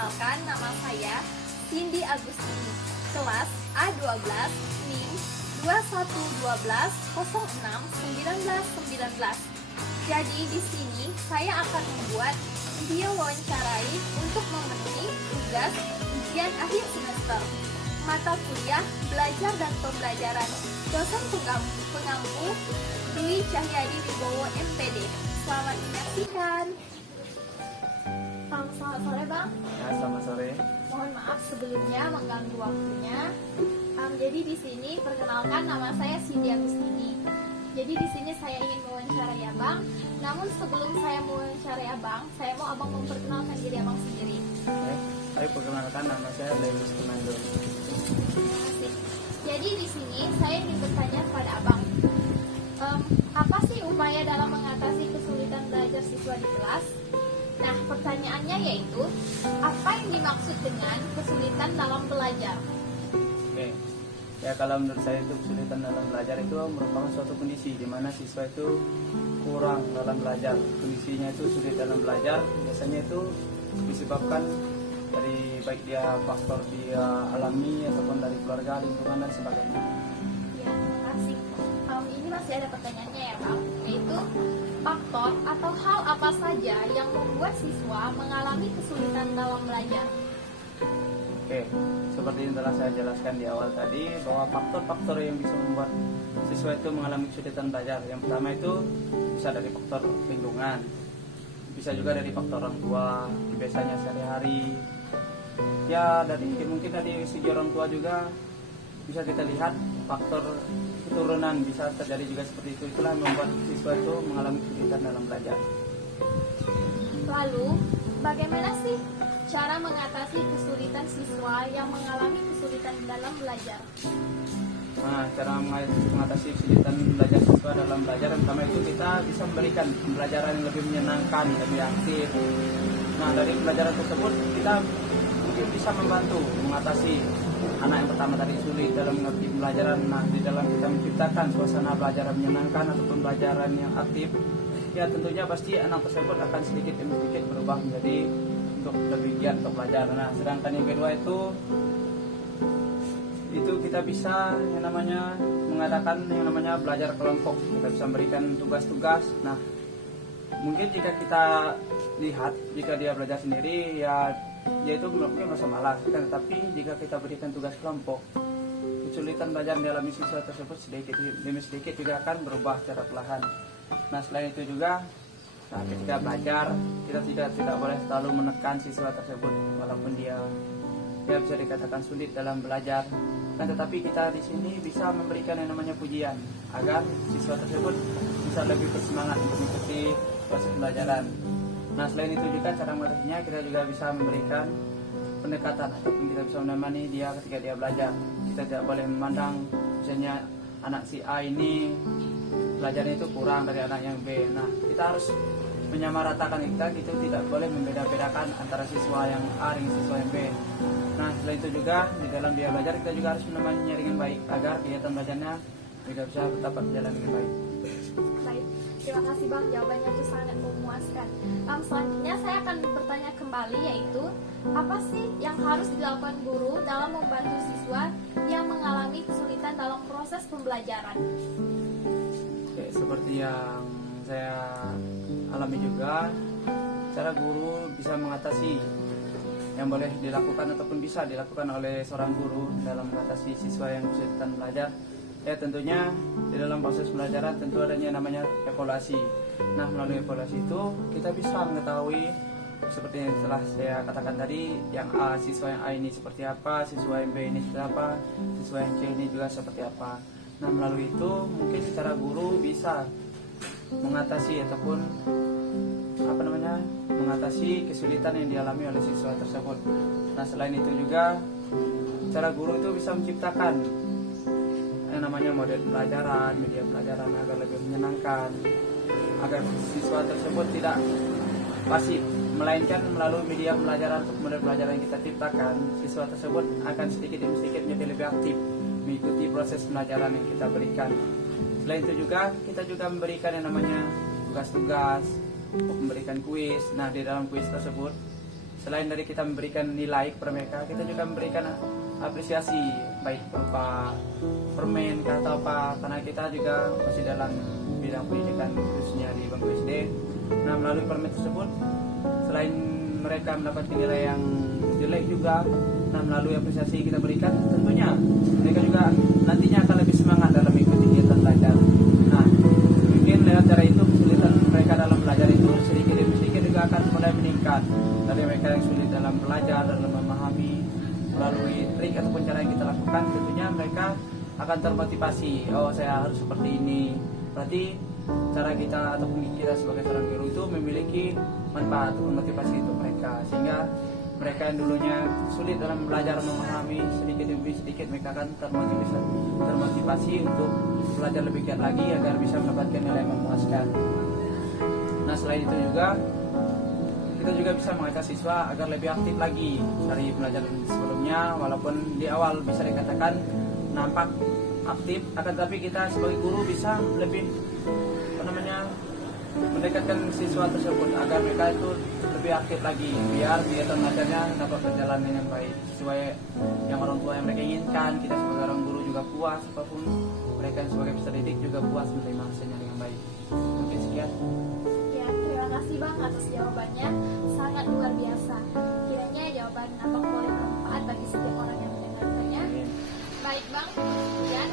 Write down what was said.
Perkenalkan, nama saya Cindy Agustini, kelas A12, NIM 2112061919. Jadi di sini saya akan membuat video wawancarai untuk memenuhi tugas ujian akhir semester mata kuliah Belajar dan Pembelajaran, dosen pengampu Dwi Cahyadi Wibowo MPD. Selamat menyaksikan. Selamat sore Bang. Ya, selamat sore. Mohon maaf sebelumnya mengganggu waktunya. Jadi di sini perkenalkan, nama saya Cindy Agustini. Jadi di sini saya ingin mewawancarai Abang. Namun sebelum saya mewawancarai Abang, saya mau Abang memperkenalkan diri Abang sendiri. Saya perkenalkan, nama saya Lewis Komando. Terima kasih. Jadi di sini saya ingin bertanya kepada Abang, apa sih upaya dalam mengatasi kesulitan belajar siswa di kelas? Nah, pertanyaannya yaitu, apa yang dimaksud dengan kesulitan dalam belajar? Oke. Ya, kalau menurut saya itu kesulitan dalam belajar itu merupakan suatu kondisi di mana siswa itu kurang dalam belajar. Kondisinya itu sulit dalam belajar, biasanya itu disebabkan dari baik dia faktor dia alami ataupun dari keluarga, lingkungan dan sebagainya. Ya, terima kasih. Ini masih ada pertanyaannya ya Bang, yaitu faktor atau hal apa saja yang membuat siswa mengalami kesulitan dalam belajar? Oke, seperti yang telah saya jelaskan di awal tadi, bahwa faktor-faktor yang bisa membuat siswa itu mengalami kesulitan belajar, yang pertama itu bisa dari faktor lingkungan, bisa juga dari faktor orang tua, biasanya sehari-hari. Ya, mungkin dari segi orang tua juga bisa kita lihat faktor keturunan bisa terjadi juga seperti itu. Itulah yang membuat siswa itu mengalami kesulitan dalam belajar. Lalu, bagaimana sih cara mengatasi kesulitan siswa yang mengalami kesulitan dalam belajar? Nah, cara mengatasi kesulitan belajar siswa dalam belajar, yang pertama itu kita bisa memberikan pembelajaran yang lebih menyenangkan, lebih aktif. Nah, dari pembelajaran tersebut kita mungkin bisa membantu mengatasi anak yang pertama tadi sulit dalam mengerti pembelajaran. Nah, di dalam kita menciptakan suasana belajar yang menyenangkan atau pembelajaran yang aktif, ya tentunya pasti anak tersebut akan sedikit demi sedikit berubah menjadi untuk lebih giat untuk belajar. Nah, sedangkan yang kedua itu kita bisa yang namanya mengadakan yang namanya belajar kelompok. Kita bisa memberikan tugas-tugas. Nah, mungkin jika kita lihat jika dia belajar sendiri ya itu mungkin masa malas kan, tapi jika kita berikan tugas kelompok, kesulitan belajar dalam siswa tersebut sedikit demi sedikit juga akan berubah secara perlahan. Nah, selain itu juga ketika belajar kita tidak boleh selalu menekan siswa tersebut walaupun dia bisa dikatakan sulit dalam belajar, kan tetapi kita di sini bisa memberikan yang namanya pujian agar siswa tersebut bisa lebih bersemangat untuk mengikuti proses pembelajaran. Nah, selain itu juga cara mengatasinya kita juga bisa memberikan pendekatan ataupun kita bisa menemani dia ketika dia belajar. Kita tidak boleh memandang misalnya anak si A ini belajarnya itu kurang dari anak yang B. Nah, kita harus menyamaratakan kita tidak boleh membeda-bedakan antara siswa yang A dengan siswa yang B. Nah, selain itu juga di dalam dia belajar kita juga harus menemaninya dengan baik agar kegiatan belajarnya juga bisa dapat berjalan dengan baik. Baik, terima kasih Bang, jawabannya itu sangat memuaskan. Selanjutnya saya akan bertanya kembali, yaitu apa sih yang harus dilakukan guru dalam membantu siswa yang mengalami kesulitan dalam proses pembelajaran? Oke, seperti yang saya alami juga, cara guru bisa mengatasi yang boleh dilakukan ataupun bisa dilakukan oleh seorang guru dalam mengatasi siswa yang kesulitan belajar. Ya, tentunya di dalam proses pembelajaran tentu adanya namanya evaluasi. Nah, melalui evaluasi itu kita bisa mengetahui seperti yang telah saya katakan tadi, yang A, siswa yang A ini seperti apa, siswa yang B ini seperti apa, siswa yang C ini juga seperti apa. Nah, melalui itu mungkin secara guru bisa mengatasi ataupun mengatasi kesulitan yang dialami oleh siswa tersebut. Nah, selain itu juga cara guru itu bisa menciptakan yang namanya model pelajaran, media pelajaran agar lebih menyenangkan, agar siswa tersebut tidak pasif, melainkan melalui media pelajaran atau model pelajaran yang kita ciptakan, siswa tersebut akan sedikit demi sedikit menjadi lebih aktif mengikuti proses pelajaran yang kita berikan. Selain itu juga kita juga memberikan yang namanya tugas-tugas, memberikan kuis. Nah, di dalam kuis tersebut selain dari kita memberikan nilai kepada mereka, kita juga memberikan apresiasi baik berupa permen atau apa, karena kita juga masih dalam bidang pendidikan khususnya di bangku SD. Nah, melalui permen tersebut selain mereka mendapat nilai yang jelek juga, nah melalui apresiasi kita berikan, tentunya mereka juga nantinya akan lebih semangat dalam mengikuti kegiatan belajar. Nah, mungkin lewat cara itu kesulitan mereka dalam belajar itu sedikit demi sedikit juga akan mulai meningkat. Dari mereka yang sulit dalam belajar, dalam memahami, melalui trik ataupun cara yang kita lakukan, tentunya mereka akan termotivasi. Oh, saya harus seperti ini. Berarti cara kita ataupun kita sebagai seorang guru itu memiliki manfaat ataupun motivasi untuk mereka, sehingga mereka yang dulunya sulit dalam belajar memahami, sedikit demi sedikit mereka akan termotivasi untuk belajar lebih giat lagi agar bisa mendapatkan nilai yang memuaskan. Nah, selain itu juga kita juga bisa mengajak siswa agar lebih aktif lagi dari pelajaran sebelumnya. Walaupun di awal bisa dikatakan nampak aktif, akan tapi kita sebagai guru bisa lebih mendekatkan siswa tersebut agar mereka itu lebih aktif lagi, biar kegiatan belajarnya dapat berjalan dengan baik sesuai yang orang tua yang mereka inginkan. Kita sebagai orang guru juga puas, apapun mereka sebagai peserta didik juga puas menerima hasilnya dengan baik. Mungkin sekian. Ya, terima kasih Bang atas jawabannya, sangat luar biasa. Kiranya jawaban Abang boleh bermanfaat bagi setiap orang yang mendengarkannya. Baik Bang, dan